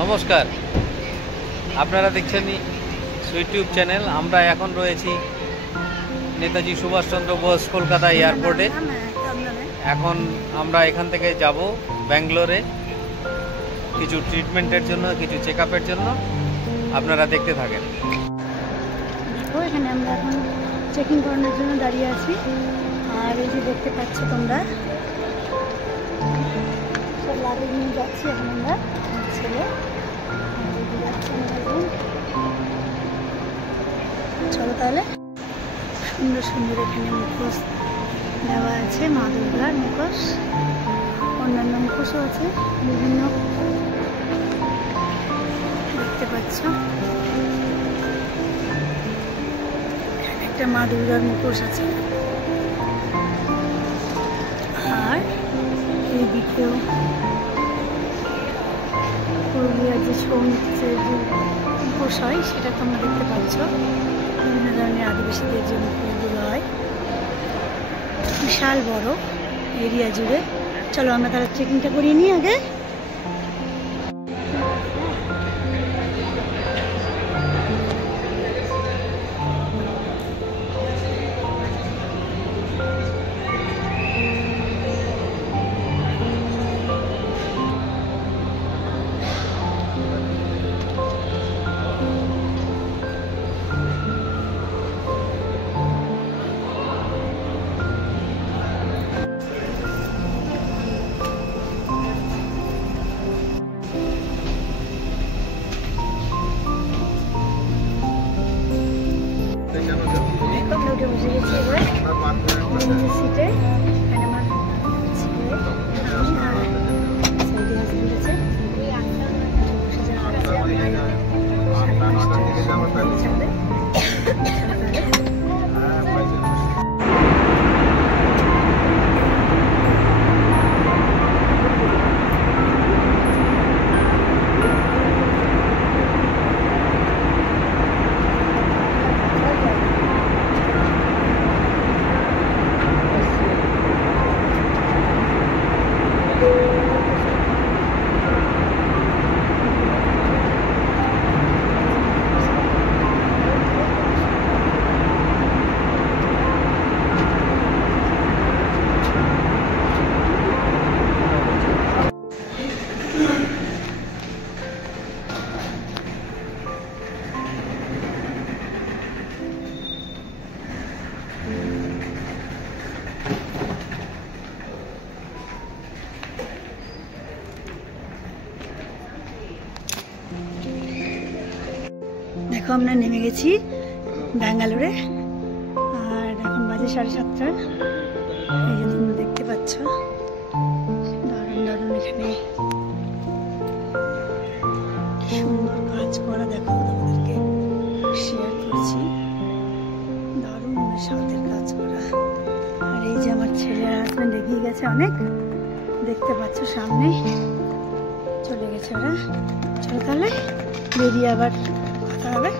নমস্কার, আপনারা দেখছেন ইউটিউব চ্যানেল। আমরা এখন রয়েছি নেতাজি সুভাষচন্দ্র বোস কলকাতা এয়ারপোর্টে। এখন আমরা এখান থেকে যাব ব্যাঙ্গালোরে কিছু ট্রিটমেন্টের জন্য, কিছু চেক আপের জন্য। আপনারা দেখতে থাকেন। দেখো, এখানে আমরা এখন চেকিং করানোর জন্য দাঁড়িয়ে আছি। আর এই যে দেখতে পাচ্ছ তোমরা, সব লাগেজ নিয়ে যাচ্ছি এখন আমরা। ছেলে চলো তাহলে। সুন্দর সুন্দর এখানে মুখোশ দেওয়া আছে, মা দুর্গার মুখোশ, অন্যান্য মুখোশও আছে বিভিন্ন, দেখতে পাচ্ছ। একটা মা দুর্গার মুখোশ আছে, আর এই দিকেও পুরুলিয়ার যে ছৌ নৃত্যের যে মুখোশ হয় সেটা তোমরা দেখতে পাচ্ছ। বিভিন্ন ধরনের আদিবাসীদের যে মুখোশগুলো হয়, বিশাল বড় এরিয়া জুড়ে। চলো আমরা তাহলে চেকিংটা করিয়ে নিই আগে। উঠে বসে গেছি এবার সিটে। আমার ছেলে সাইডে হাজবেন্ড আছে, বসে যাবে। দেখো, আমরা নেমে গেছি ব্যাঙ্গালোরে, আর এখন বাজে 7:30। এই যে তোমরা দেখতে পাচ্ছ, দারুণ দারুণ এখানে সুন্দর কাজ করা। দেখো, তোমাদেরকে শেয়ার করছি, দারুণ সাথের কাজ করা। আর এই যে আমার ছেলের হাজবেন্ড এগিয়ে গেছে অনেক, দেখতে পাচ্ছ সামনে চলে গেছে ওরা। চলো তাহলে বেরিয়ে আবার কথা হবে।